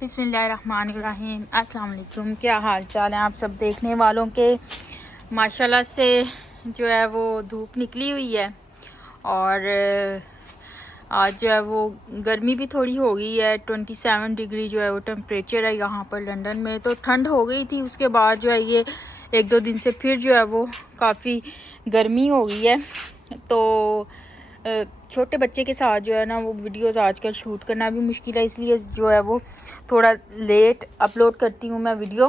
बिस्मिल्लाहिर्रहमानिर्रहीम। अस्सलाम वालेकुम। क्या हाल चाल है आप सब देखने वालों के। माशाल्लाह से जो है वो धूप निकली हुई है और आज जो है वो गर्मी भी थोड़ी हो गई है। 27 डिग्री जो है वो टेम्परेचर है यहाँ पर लंदन में। तो ठंड हो गई थी, उसके बाद जो है ये एक दो दिन से फिर जो है वो काफ़ी गर्मी हो गई है। तो छोटे बच्चे के साथ जो है ना वो वीडियोस आजकल शूट करना भी मुश्किल है, इसलिए जो है वो थोड़ा लेट अपलोड करती हूँ मैं वीडियो।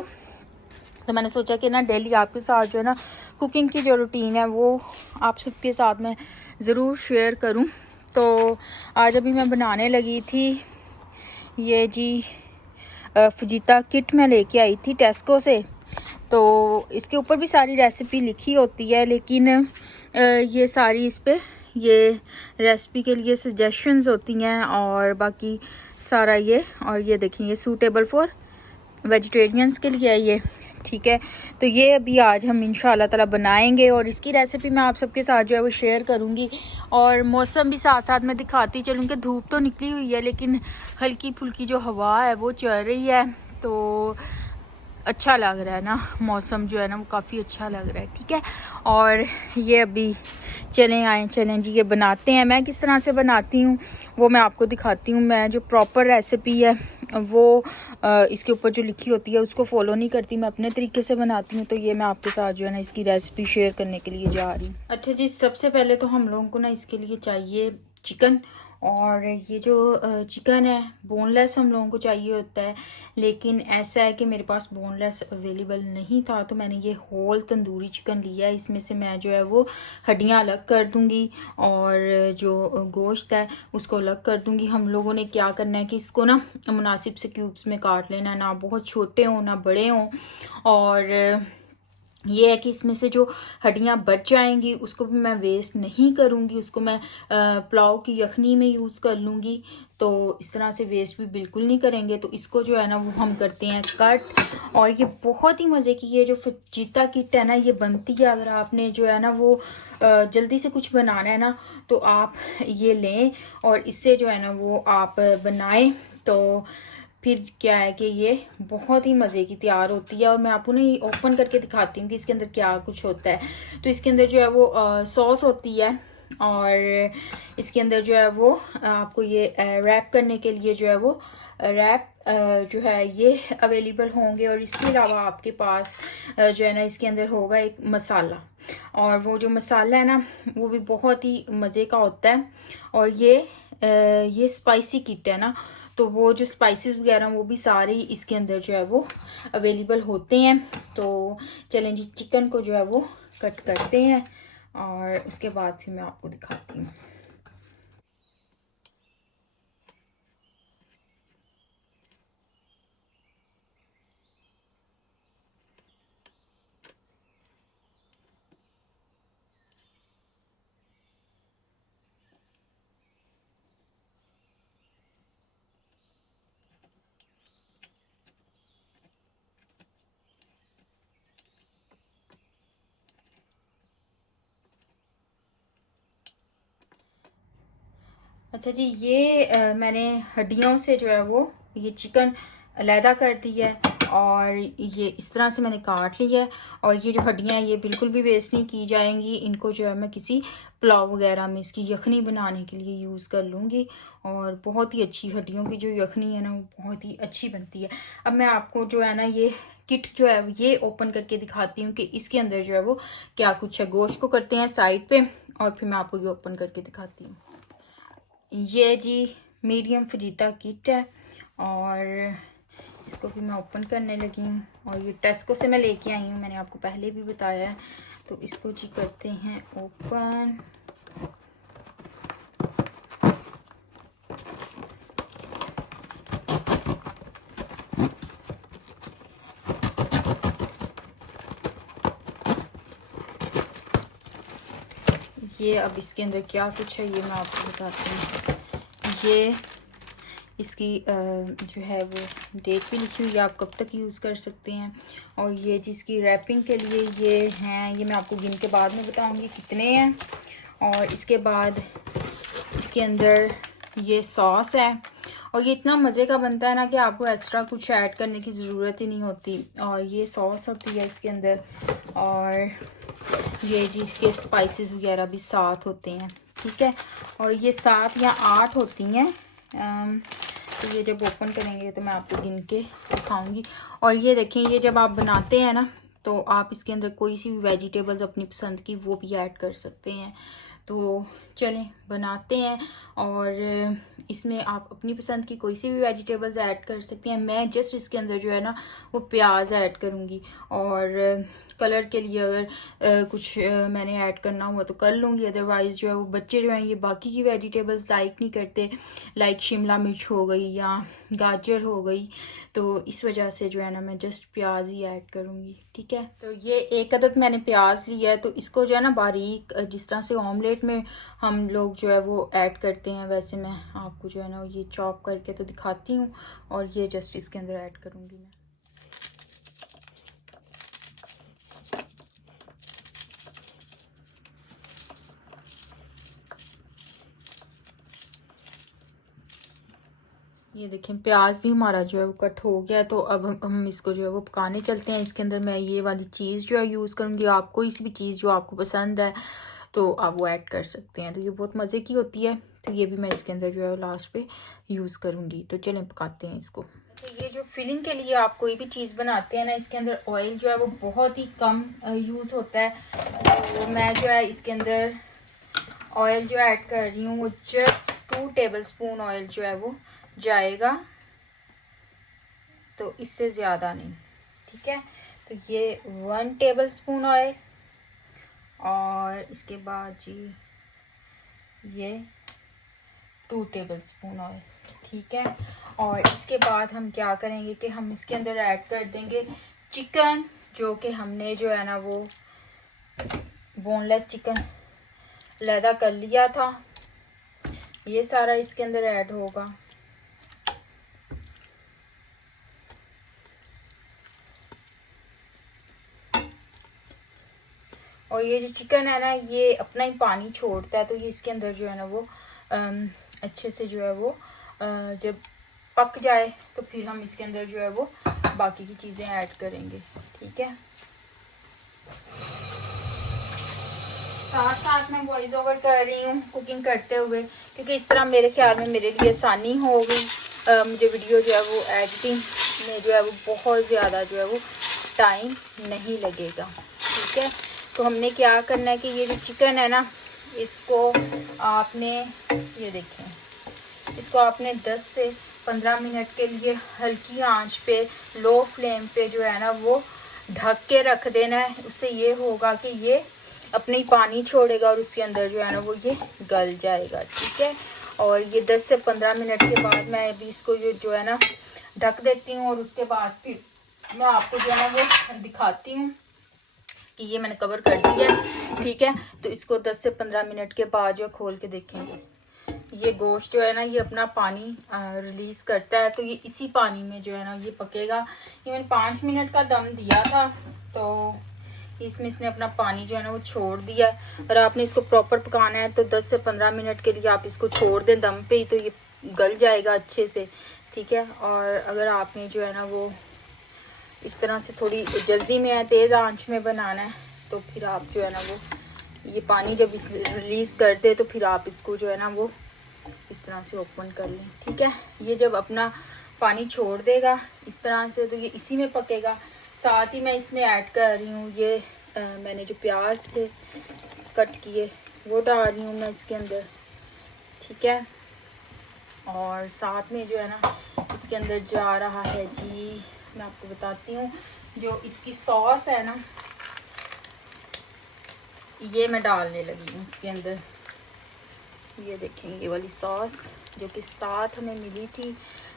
तो मैंने सोचा कि ना डेली आपके साथ जो है ना कुकिंग की जो रूटीन है वो आप सबके साथ मैं ज़रूर शेयर करूँ। तो आज अभी मैं बनाने लगी थी ये जी फजीता किट मैं लेके आई थी टेस्को से। तो इसके ऊपर भी सारी रेसिपी लिखी होती है, लेकिन ये सारी इस पे ये रेसिपी के लिए सजेशंस होती हैं और बाकी सारा ये और ये देखें ये सूटेबल फॉर वेजिटेरियंस के लिए है ये, ठीक है। तो ये अभी आज हम इंशाल्लाह ताला बनाएंगे और इसकी रेसिपी मैं आप सबके साथ जो है वो शेयर करूंगी। और मौसम भी साथ साथ में दिखाती चलूँ कि धूप तो निकली हुई है लेकिन हल्की फुल्की जो हवा है वो चल रही है, तो अच्छा लग रहा है ना, मौसम जो है ना वो काफ़ी अच्छा लग रहा है, ठीक है। और ये अभी चलें जी ये बनाते हैं। मैं किस तरह से बनाती हूँ वो मैं आपको दिखाती हूँ। मैं जो प्रॉपर रेसिपी है वो इसके ऊपर जो लिखी होती है उसको फॉलो नहीं करती, मैं अपने तरीके से बनाती हूँ। तो ये मैं आपके साथ जो है ना इसकी रेसिपी शेयर करने के लिए जा रही हूँ। अच्छा जी, सबसे पहले तो हम लोगों को ना इसके लिए चाहिए चिकन। और ये जो चिकन है बोनलेस हम लोगों को चाहिए होता है, लेकिन ऐसा है कि मेरे पास बोनलेस अवेलेबल नहीं था, तो मैंने ये होल तंदूरी चिकन लिया है। इसमें से मैं जो है वो हड्डियां अलग कर दूंगी और जो गोश्त है उसको अलग कर दूंगी। हम लोगों ने क्या करना है कि इसको ना मुनासिब से क्यूब्स में काट लेना, ना बहुत छोटे हों ना बड़े हों। और ये है कि इसमें से जो हड्डियां बच जाएंगी उसको भी मैं वेस्ट नहीं करूंगी, उसको मैं पुलाव की यखनी में यूज़ कर लूँगी। तो इस तरह से वेस्ट भी बिल्कुल नहीं करेंगे। तो इसको जो है ना वो हम करते हैं कट। और ये बहुत ही मज़े की ये जो फजीता किट है ना ये बनती है, अगर आपने जो है ना वो जल्दी से कुछ बनाना है ना तो आप ये लें और इससे जो है ना वो आप बनाएं। तो फिर क्या है कि ये बहुत ही मज़े की तैयार होती है। और मैं आपको ना ये ओपन करके दिखाती हूँ कि इसके अंदर क्या कुछ होता है। तो इसके अंदर जो है वो सॉस होती है और इसके अंदर जो है वो आपको ये रैप करने के लिए जो है वो रैप जो है ये अवेलेबल होंगे। और इसके अलावा आपके पास जो है ना इसके अंदर होगा एक मसाला, और वो जो मसाला है ना वो भी बहुत ही मज़े का होता है। और ये स्पाइसी किट है ना, तो वो जो स्पाइसेस वगैरह वो भी सारे इसके अंदर जो है वो अवेलेबल होते हैं। तो चलें जी चिकन को जो है वो कट करते हैं और उसके बाद फिर मैं आपको दिखाती हूँ। अच्छा जी, ये मैंने हड्डियों से जो है वो ये चिकन अलहदा कर दी है और ये इस तरह से मैंने काट ली है। और ये जो हड्डियां हैं ये बिल्कुल भी वेस्ट नहीं की जाएंगी, इनको जो है मैं किसी पुलाव वगैरह में इसकी यखनी बनाने के लिए यूज़ कर लूँगी। और बहुत ही अच्छी हड्डियों की जो यखनी है ना वो बहुत ही अच्छी बनती है। अब मैं आपको जो है ना ये किट जो है ये ओपन करके दिखाती हूँ कि इसके अंदर जो है वो क्या कुछ है। गोश्त को करते हैं साइड पे और फिर मैं आपको ये ओपन करके दिखाती हूँ। ये जी मीडियम फजीता किट है और इसको भी मैं ओपन करने लगी हूँ। और ये टेस्को से मैं लेके आई हूँ, मैंने आपको पहले भी बताया है। तो इसको जी करते हैं ओपन। ये अब इसके अंदर क्या कुछ है ये मैं आपको बताती हूँ। ये इसकी जो है वो डेट भी लिखी हुई है, आप कब तक यूज़ कर सकते हैं। और ये जिसकी रैपिंग के लिए ये हैं, ये मैं आपको गिन के बाद में बताऊंगी कितने हैं। और इसके बाद इसके अंदर ये सॉस है और ये इतना मज़े का बनता है ना कि आपको एक्स्ट्रा कुछ ऐड करने की ज़रूरत ही नहीं होती। और ये सॉस होती है इसके अंदर, और ये जी इसके स्पाइसेस वगैरह भी साथ होते हैं, ठीक है। और ये 7 या 8 होती हैं। तो ये जब ओपन करेंगे तो मैं आपको गिन के दिखाऊंगी। और ये देखें, ये जब आप बनाते हैं ना तो आप इसके अंदर कोई सी भी वेजिटेबल्स अपनी पसंद की वो भी ऐड कर सकते हैं। तो चलें बनाते हैं। और इसमें आप अपनी पसंद की कोई सी भी वेजिटेबल्स ऐड कर सकते हैं। मैं जस्ट इसके अंदर जो है ना वो प्याज ऐड करूँगी, और कलर के लिए अगर कुछ मैंने ऐड करना हुआ तो कर लूँगी। अदरवाइज़ जो है वो बच्चे जो हैं ये बाकी की वेजिटेबल्स लाइक नहीं करते, लाइक शिमला मिर्च हो गई या गाजर हो गई, तो इस वजह से जो है ना मैं जस्ट प्याज ही ऐड करूँगी, ठीक है। तो ये 1 अदद मैंने प्याज लिया है, तो इसको जो है ना बारीक, जिस तरह से ऑमलेट में हम लोग जो है वो ऐड करते हैं वैसे मैं आपको जो है ना ये चॉप करके तो दिखाती हूँ। और ये जस्ट इसके अंदर ऐड करूँगी मैं। ये देखें प्याज भी हमारा जो है वो कट हो गया है। तो अब हम इसको जो है वो पकाने चलते हैं। इसके अंदर मैं ये वाली चीज़ जो है यूज़ करूँगी। आप कोई सी भी चीज़ जो आपको पसंद है तो आप वो ऐड कर सकते हैं। तो ये बहुत मज़े की होती है। तो ये भी मैं इसके अंदर जो है लास्ट पे यूज़ करूँगी। तो चलें पकाते हैं इसको। तो ये जो फिलिंग के लिए आप कोई भी चीज़ बनाते हैं ना, इसके अंदर ऑयल जो है वो बहुत ही कम यूज़ होता है। तो मैं जो है इसके अंदर ऑयल जो ऐड कर रही हूँ वो जस्ट 2 टेबलस्पून ऑयल जो है वो जाएगा, तो इससे ज़्यादा नहीं, ठीक है। तो ये 1 टेबलस्पून ऑयल, और इसके बाद जी ये 2 टेबलस्पून ऑयल, ठीक है। और इसके बाद हम क्या करेंगे कि हम इसके अंदर ऐड कर देंगे चिकन, जो कि हमने जो है ना वो बोनलेस चिकन लैदा कर लिया था। ये सारा इसके अंदर ऐड होगा। और ये जो चिकन है ना ये अपना ही पानी छोड़ता है, तो ये इसके अंदर जो है ना वो अच्छे से जो है वो जब पक जाए तो फिर हम इसके अंदर जो है वो बाकी की चीज़ें ऐड करेंगे, ठीक है। साथ साथ मैं वॉइस ओवर कर रही हूँ कुकिंग करते हुए, क्योंकि इस तरह मेरे ख्याल में मेरे लिए आसानी होगी। मुझे वीडियो जो है वो एडिटिंग में जो है वो बहुत ज़्यादा जो है वो टाइम नहीं लगेगा, ठीक है। तो हमने क्या करना है कि ये जो चिकन है ना इसको आपने, ये देखें, इसको आपने 10 से 15 मिनट के लिए हल्की आंच पे, लो फ्लेम पे जो है ना वो ढक के रख देना है। उससे ये होगा कि ये अपने ही पानी छोड़ेगा और उसके अंदर जो है ना वो ये गल जाएगा, ठीक है। और ये 10 से 15 मिनट के बाद मैं अभी इसको जो है ना ढक देती हूँ, और उसके बाद फिर मैं आपको जो है ना वो दिखाती हूँ कि ये मैंने कवर कर दिया है, ठीक है। तो इसको 10 से 15 मिनट के बाद जो खोल के देखेंगे, ये गोश्त जो है ना ये अपना पानी रिलीज़ करता है। तो ये इसी पानी में जो है ना ये पकेगा। ये मैंने 5 मिनट का दम दिया था, तो इसमें इसने अपना पानी जो है ना वो छोड़ दिया। और आपने इसको प्रॉपर पकाना है तो 10 से 15 मिनट के लिए आप इसको छोड़ दें दम पे ही, तो ये गल जाएगा अच्छे से, ठीक है। और अगर आपने जो है ना वो इस तरह से थोड़ी जल्दी में है, तेज़ आंच में बनाना है, तो फिर आप जो है ना वो ये पानी जब इस रिलीज़ कर दे तो फिर आप इसको जो है ना वो इस तरह से ओपन कर लें, ठीक है। ये जब अपना पानी छोड़ देगा इस तरह से तो ये इसी में पकेगा। साथ ही मैं इसमें ऐड कर रही हूँ ये मैंने जो प्याज थे कट किए वो डाल रही हूँ मैं इसके अंदर, ठीक है। और साथ में जो है ना इसके अंदर जा रहा है जी, मैं आपको बताती हूँ, जो इसकी सॉस है ना ये मैं डालने लगी हूँ इसके अंदर। ये देखें ये वाली सॉस जो कि साथ हमें मिली थी,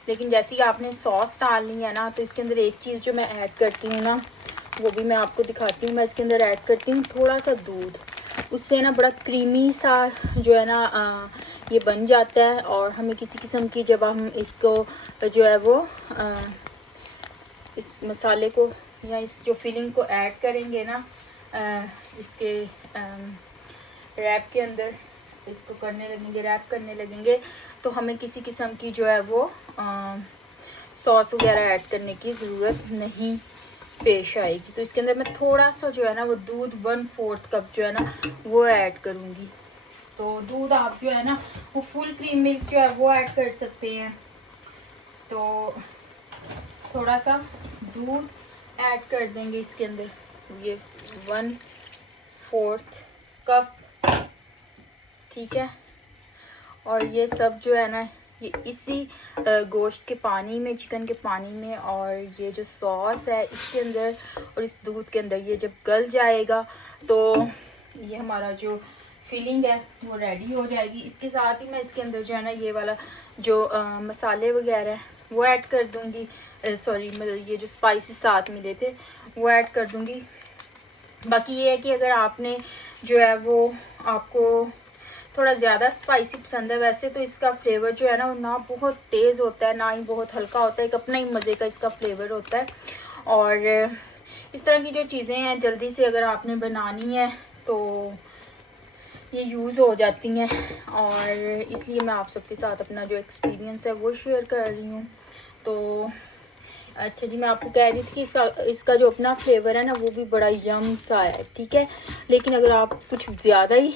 लेकिन जैसे ही आपने सॉस डालनी है ना तो इसके अंदर एक चीज़ जो मैं ऐड करती हूँ ना वो भी मैं आपको दिखाती हूँ। मैं इसके अंदर ऐड करती हूँ थोड़ा सा दूध, उससे ना बड़ा क्रीमी सा जो है ना ये बन जाता है। और हमें किसी किस्म की जब हम इसको जो है वो इस मसाले को या इस जो फिलिंग को ऐड करेंगे ना इसके रैप के अंदर इसको करने लगेंगे, रैप करने लगेंगे, तो हमें किसी किस्म की जो है वो सॉस वगैरह ऐड करने की ज़रूरत नहीं पेश आएगी। तो इसके अंदर मैं थोड़ा सा जो है ना वो दूध 1/4 कप जो है ना वो ऐड करूँगी। तो दूध आप जो है ना वो फुल क्रीम मिल्क जो है वो ऐड कर सकते हैं। तो थोड़ा सा दूध ऐड कर देंगे इसके अंदर, ये 1/4 कप, ठीक है। और ये सब जो है ना ये इसी गोश्त के पानी में, चिकन के पानी में, और ये जो सॉस है इसके अंदर और इस दूध के अंदर ये जब गल जाएगा तो ये हमारा जो फिलिंग है वो रेडी हो जाएगी। इसके साथ ही मैं इसके अंदर जो है ना ये वाला जो मसाले वगैरह है वो ऐड कर दूंगी। सॉरी, ये जो स्पाइसेस साथ मिले थे वो ऐड कर दूंगी। बाकी ये है कि अगर आपने जो है वो आपको थोड़ा ज़्यादा स्पाइसी पसंद है, वैसे तो इसका फ्लेवर जो है ना वो ना बहुत तेज़ होता है ना ही बहुत हल्का होता है, एक अपना ही मज़े का इसका फ्लेवर होता है। और इस तरह की जो चीज़ें हैं जल्दी से अगर आपने बनानी है तो ये यूज़ हो जाती हैं, और इसलिए मैं आप सबके साथ अपना जो एक्सपीरियंस है वो शेयर कर रही हूँ। तो अच्छा जी, मैं आपको कह रही थी कि इसका जो अपना फ्लेवर है ना वो भी बड़ा यम सा है, ठीक है। लेकिन अगर आप कुछ ज़्यादा ही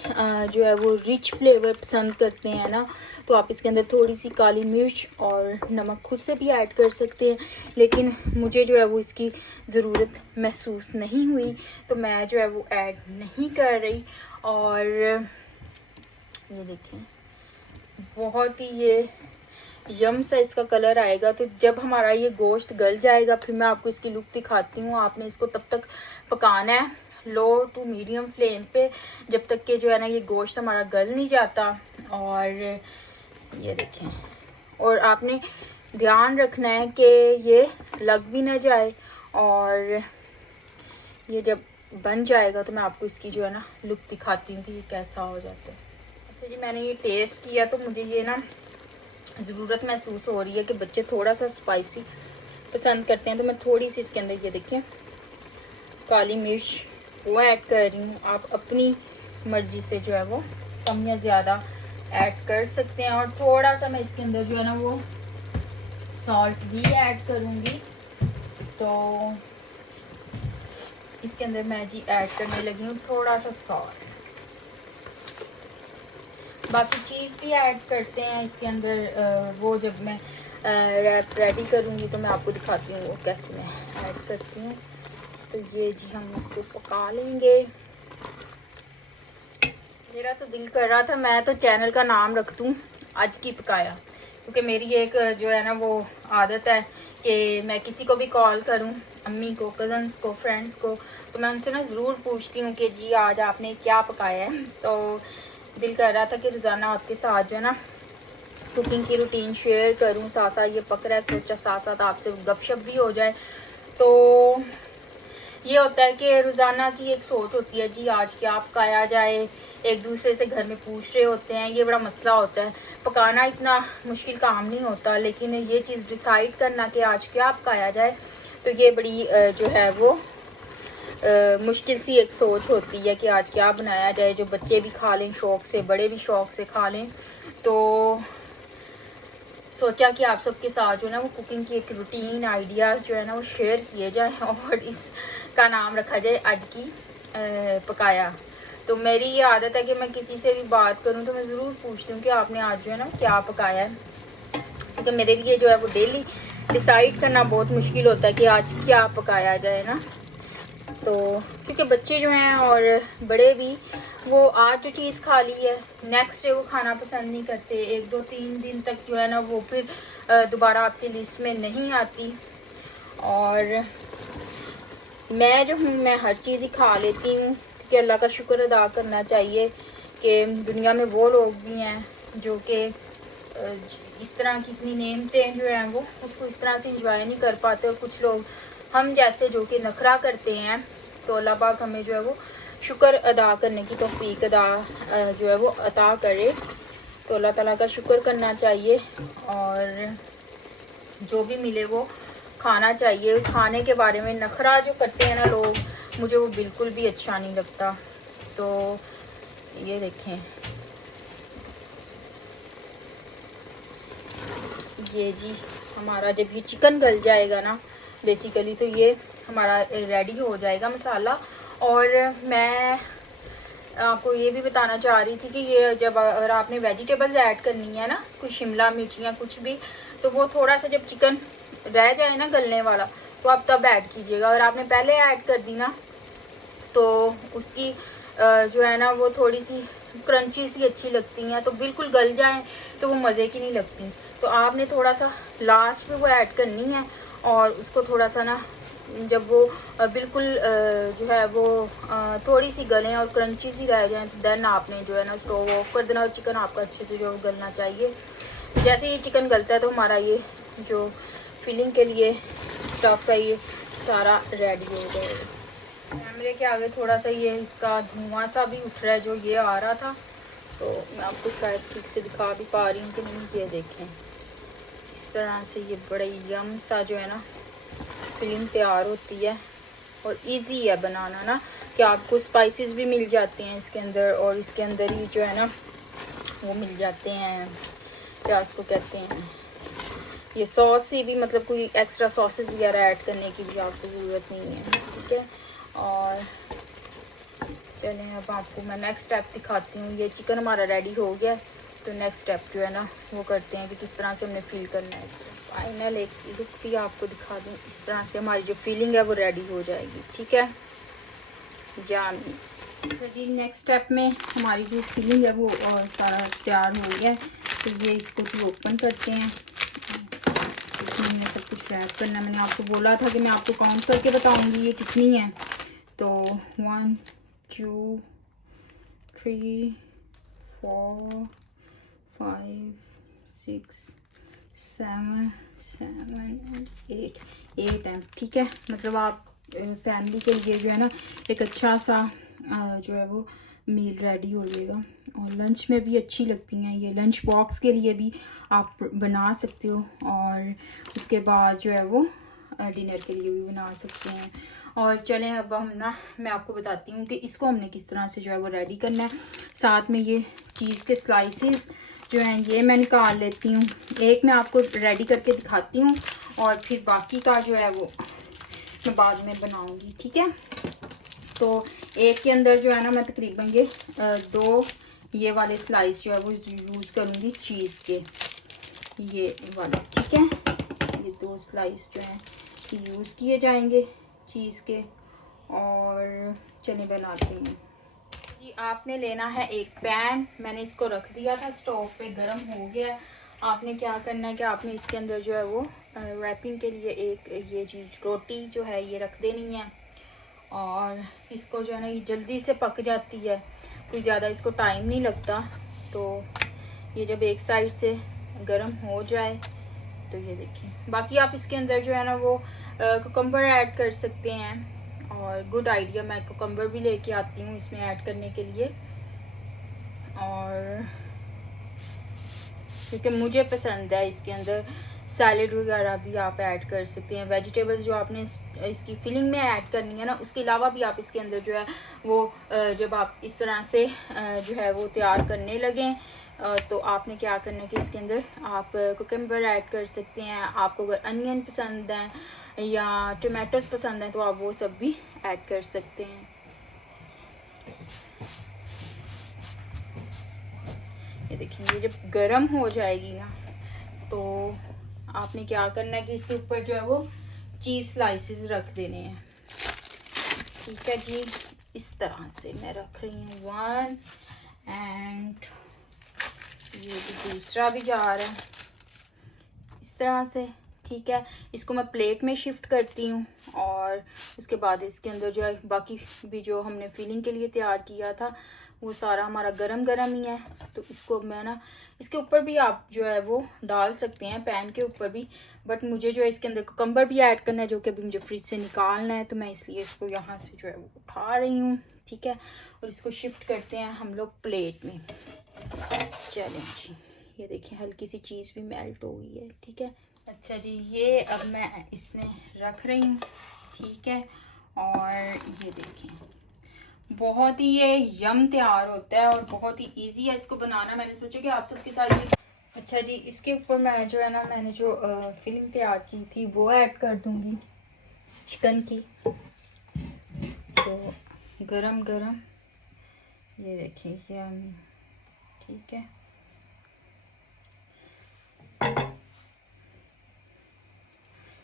जो है वो रिच फ्लेवर पसंद करते हैं ना तो आप इसके अंदर थोड़ी सी काली मिर्च और नमक खुद से भी ऐड कर सकते हैं। लेकिन मुझे जो है वो इसकी ज़रूरत महसूस नहीं हुई तो मैं जो है वो ऐड नहीं कर रही। और ये देखें, बहुत ही ये यम सा इसका कलर आएगा। तो जब हमारा ये गोश्त गल जाएगा फिर मैं आपको इसकी लुक दिखाती हूँ। आपने इसको तब तक पकाना है लो टू मीडियम फ्लेम पे जब तक कि जो है ना ये गोश्त हमारा गल नहीं जाता। और ये देखें, और आपने ध्यान रखना है कि ये लग भी ना जाए। और ये जब बन जाएगा तो मैं आपको इसकी जो है ना लुक दिखाती हूँ कि ये कैसा हो जाता है। अच्छा जी, मैंने ये टेस्ट किया तो मुझे ये ना ज़रूरत महसूस हो रही है कि बच्चे थोड़ा सा स्पाइसी पसंद करते हैं, तो मैं थोड़ी सी इसके अंदर ये देखिए काली मिर्च वो ऐड कर रही हूँ। आप अपनी मर्ज़ी से जो है वो कम या ज़्यादा ऐड कर सकते हैं। और थोड़ा सा मैं इसके अंदर जो है ना वो सॉल्ट भी ऐड करूँगी। तो इसके अंदर मैं जी ऐड करने लगी हूँ थोड़ा सा सॉल्ट। बाकी चीज़ भी ऐड करते हैं इसके अंदर, वो जब मैं रैप रेडी करूँगी तो मैं आपको दिखाती हूँ वो कैसे मैं ऐड करती हूँ। तो ये जी हम इसको पका लेंगे। मेरा तो दिल कर रहा था मैं तो चैनल का नाम रख दूँ आज की पकाया, क्योंकि मेरी एक जो है ना वो आदत है कि मैं किसी को भी कॉल करूँ, अम्मी को, कज़न्स को, फ्रेंड्स को, तो मैं उनसे ना ज़रूर पूछती हूँ कि जी आज आपने क्या पकाया है। तो दिल कर रहा था कि रोज़ाना आपके साथ जो है ना कुकिंग की रूटीन शेयर करूं, साथ साथ ये पक रहा है, सोचा साथ साथ आपसे गपशप भी हो जाए। तो ये होता है कि रोज़ाना की एक सोच होती है जी आज क्या पकाया जाए, एक दूसरे से घर में पूछ रहे होते हैं, ये बड़ा मसला होता है। पकाना इतना मुश्किल काम नहीं होता, लेकिन ये चीज़ डिसाइड करना कि आज क्या पकाया जाए तो ये बड़ी जो है वो मुश्किल सी एक सोच होती है कि आज क्या बनाया जाए जो बच्चे भी खा लें शौक़ से, बड़े भी शौक़ से खा लें। तो सोचा कि आप सबके साथ जो है ना वो कुकिंग की एक रूटीन आइडियाज़ जो है ना वो शेयर किए जाए और इसका नाम रखा जाए आज की पकाया। तो मेरी ये आदत है कि मैं किसी से भी बात करूं तो मैं ज़रूर पूछती हूँ कि आपने आज जो है ना क्या पकाया है, क्योंकि मेरे लिए जो है वो डेली डिसाइड करना बहुत मुश्किल होता है कि आज क्या पकाया जाए ना। तो क्योंकि बच्चे जो हैं और बड़े भी वो आज जो चीज़ खा ली है नेक्स्ट डे वो खाना पसंद नहीं करते, 1-2-3 दिन तक जो है ना वो फिर दोबारा आपकी लिस्ट में नहीं आती। और मैं जो हूँ मैं हर चीज़ ही खा लेती हूँ कि अल्लाह का शुक्र अदा करना चाहिए कि दुनिया में वो लोग भी हैं जो कि इस तरह की इतनी नेमतें जो हैं वो उसको इस तरह से इंजॉय नहीं कर पाते, और कुछ लोग हम जैसे जो कि नखरा करते हैं। तो अल्लाह पाक हमें जो है वो शुक्र अदा करने की तौफीक अदा जो है वो अता करे। तो अल्लाह ताला का शुक्र करना चाहिए और जो भी मिले वो खाना चाहिए। खाने के बारे में नखरा जो करते हैं ना लोग, मुझे वो बिल्कुल भी अच्छा नहीं लगता। तो ये देखें ये जी हमारा जब ये चिकन गल जाएगा ना बेसिकली, तो ये हमारा रेडी हो जाएगा मसाला। और मैं आपको ये भी बताना चाह रही थी कि ये जब अगर आपने वेजिटेबल्स ऐड करनी है ना, कुछ शिमला मिर्च या कुछ भी, तो वो थोड़ा सा जब चिकन रह जाए ना गलने वाला, तो आप तब ऐड कीजिएगा। अगर आपने पहले ऐड कर दी ना तो उसकी जो है ना वो थोड़ी सी क्रंची सी अच्छी लगती हैं, तो बिल्कुल गल जाएं तो वो मज़े की नहीं लगती। तो आपने थोड़ा सा लास्ट में वो ऐड करनी है, और उसको थोड़ा सा ना जब वो बिल्कुल जो है वो थोड़ी सी गलें और क्रंची सी रह जाए, तो देन आपने जो है ना स्टोव ऑफ कर देना, और चिकन आपका अच्छे से जो गलना चाहिए। तो जैसे ये चिकन गलता है तो हमारा ये जो फिलिंग के लिए स्टफ़ है ये सारा रेडी हो जाएगा। कैमरे के आगे थोड़ा सा ये इसका धुआं सा भी उठ रहा है जो ये आ रहा था, तो मैं आपको शायद ठीक से दिखा भी पा रही हूँ कि नहीं। ये देखें इस तरह से ये बड़ा यम सा जो है ना फिलिंग तैयार होती है, और इजी है बनाना ना, कि आपको स्पाइसेस भी मिल जाते हैं इसके अंदर, और इसके अंदर ही जो है ना वो मिल जाते हैं, क्या उसको कहते हैं, ये सॉस से भी, मतलब कोई एक्स्ट्रा सॉसेस वगैरह ऐड करने की भी आपको ज़रूरत नहीं है। ठीक है, और चलें अब आपको मैं नेक्स्ट स्टेप दिखाती हूँ। ये चिकन हमारा रेडी हो गया, तो नेक्स्ट स्टेप जो है ना वो करते हैं कि किस तरह से हमने फील करना है इसको। फाइनल एक लुक भी आपको दिखा दूँ, इस तरह से हमारी जो फीलिंग है वो रेडी हो जाएगी। ठीक है जान। तो जी नेक्स्ट स्टेप में हमारी जो फीलिंग है वो सारा तैयार हो गया है, तो ये इसको भी ओपन करते हैं। इसमें सब कुछ रैप करना, मैंने आपको बोला था कि मैं आपको काउंट करके बताऊंगी ये कितनी है। तो 1 2 3 4 5 6 7 8 है। ठीक है, मतलब आप फैमिली के लिए जो है ना एक अच्छा सा जो है वो मील रेडी हो जाएगा, और लंच में भी अच्छी लगती हैं। ये लंच बॉक्स के लिए भी आप बना सकते हो, और उसके बाद जो है वो डिनर के लिए भी बना सकते हैं। और चलें अब हम ना मैं आपको बताती हूँ कि इसको हमने किस तरह से जो है वो रेडी करना है। साथ में ये चीज़ के स्लाइसेस जो हैं ये मैं निकाल लेती हूँ, एक मैं आपको रेडी करके दिखाती हूँ, और फिर बाकी का जो है वो मैं बाद में बनाऊँगी। ठीक है, तो एक के अंदर जो है ना मैं तकरीबन ये 2 ये वाले स्लाइस जो है वो यूज़ करूँगी चीज़ के, ये वाले। ठीक है, ये 2 स्लाइस जो हैं यूज़ किए जाएंगे चीज़ के, और चने बनाते हैं जी। आपने लेना है एक पैन, मैंने इसको रख दिया था स्टोव पे, गरम हो गया है। आपने क्या करना है कि आपने इसके अंदर जो है वो रैपिंग के लिए एक ये चीज़ रोटी जो है ये रख देनी है, और इसको जो है ना ये जल्दी से पक जाती है, कोई ज़्यादा इसको टाइम नहीं लगता। तो ये जब एक साइड से गरम हो जाए तो ये देखिए, बाकी आप इसके अंदर जो है ना वो कुकम्बर ऐड कर सकते हैं, और गुड आइडिया, मैं कुकम्बर भी लेके आती हूँ इसमें ऐड करने के लिए, और क्योंकि मुझे पसंद है इसके अंदर सैलेड वगैरह भी आप ऐड कर सकते हैं। वेजिटेबल्स जो आपने इसकी फिलिंग में ऐड करनी है ना, उसके अलावा भी आप इसके अंदर जो है वो जब आप इस तरह से जो है वो तैयार करने लगें तो आपने क्या करना है कि इसके अंदर आप कुकम्बर ऐड कर सकते हैं। आपको अगर अनियन पसंद हैं या टमाटोस पसंद हैं तो आप वो सब भी ऐड कर सकते हैं। ये देखिए, ये जब गरम हो जाएगी ना तो आपने क्या करना है कि इसके ऊपर जो है वो चीज़ स्लाइसेस रख देने हैं। ठीक है जी, इस तरह से मैं रख रही हूँ 1 एंड ये भी दूसरा भी जा रहा है इस तरह से। ठीक है, इसको मैं प्लेट में शिफ्ट करती हूँ, और उसके बाद इसके अंदर जो है बाकी भी जो हमने फिलिंग के लिए तैयार किया था वो सारा हमारा गरम गरम ही है। तो इसको मैं ना इसके ऊपर भी आप जो है वो डाल सकते हैं, पैन के ऊपर भी, बट मुझे जो है इसके अंदर कुकम्बर भी ऐड करना है जो कि अभी मुझे फ्रिज से निकालना है, तो मैं इसलिए इसको यहाँ से जो है वो उठा रही हूँ। ठीक है, और इसको शिफ्ट करते हैं हम लोग प्लेट में। चलें जी, ये देखिए हल्की सी चीज़ भी मेल्ट हो गई है। ठीक है, अच्छा जी, ये अब मैं इसमें रख रही हूँ। ठीक है, और ये देखिए बहुत ही ये यम तैयार होता है और बहुत ही इजी है इसको बनाना। मैंने सोचा कि आप सबके साथ ये अच्छा जी, इसके ऊपर मैं जो है ना, मैंने जो फिल्म तैयार की थी वो ऐड कर दूंगी चिकन की। तो गरम गरम ये देखिए, ये ठीक है।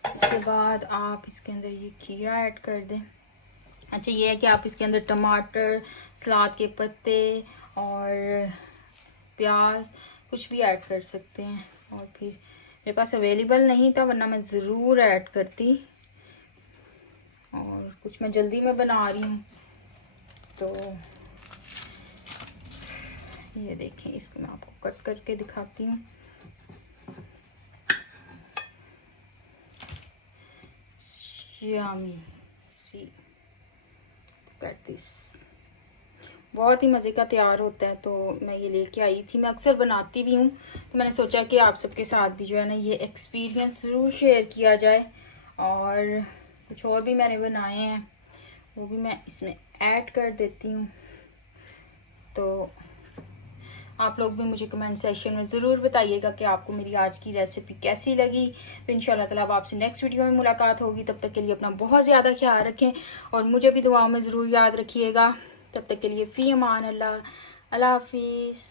इसके बाद आप इसके अंदर ये खीरा ऐड कर दें। अच्छा, ये है कि आप इसके अंदर टमाटर, सलाद के पत्ते और प्याज कुछ भी ऐड कर सकते हैं। और फिर मेरे पास अवेलेबल नहीं था, वरना मैं ज़रूर ऐड करती। और कुछ मैं जल्दी में बना रही हूँ, तो ये देखें, इसको मैं आपको कट करके दिखाती हूँ। यम्मी सी कट दिस, बहुत ही मज़े का तैयार होता है। तो मैं ये लेके आई थी, मैं अक्सर बनाती भी हूँ, तो मैंने सोचा कि आप सबके साथ भी जो है ना ये एक्सपीरियंस ज़रूर शेयर किया जाए। और कुछ और भी मैंने बनाए हैं, वो भी मैं इसमें ऐड कर देती हूँ। तो आप लोग भी मुझे कमेंट सेक्शन में ज़रूर बताइएगा कि आपको मेरी आज की रेसिपी कैसी लगी। तो इंशाल्लाह ताला अब आपसे नेक्स्ट वीडियो में मुलाकात होगी। तब तक के लिए अपना बहुत ज़्यादा ख्याल रखें और मुझे भी दुआओं में ज़रूर याद रखिएगा। तब तक के लिए फ़ी अमान अल्लाह, अल्लाह हाफिज़।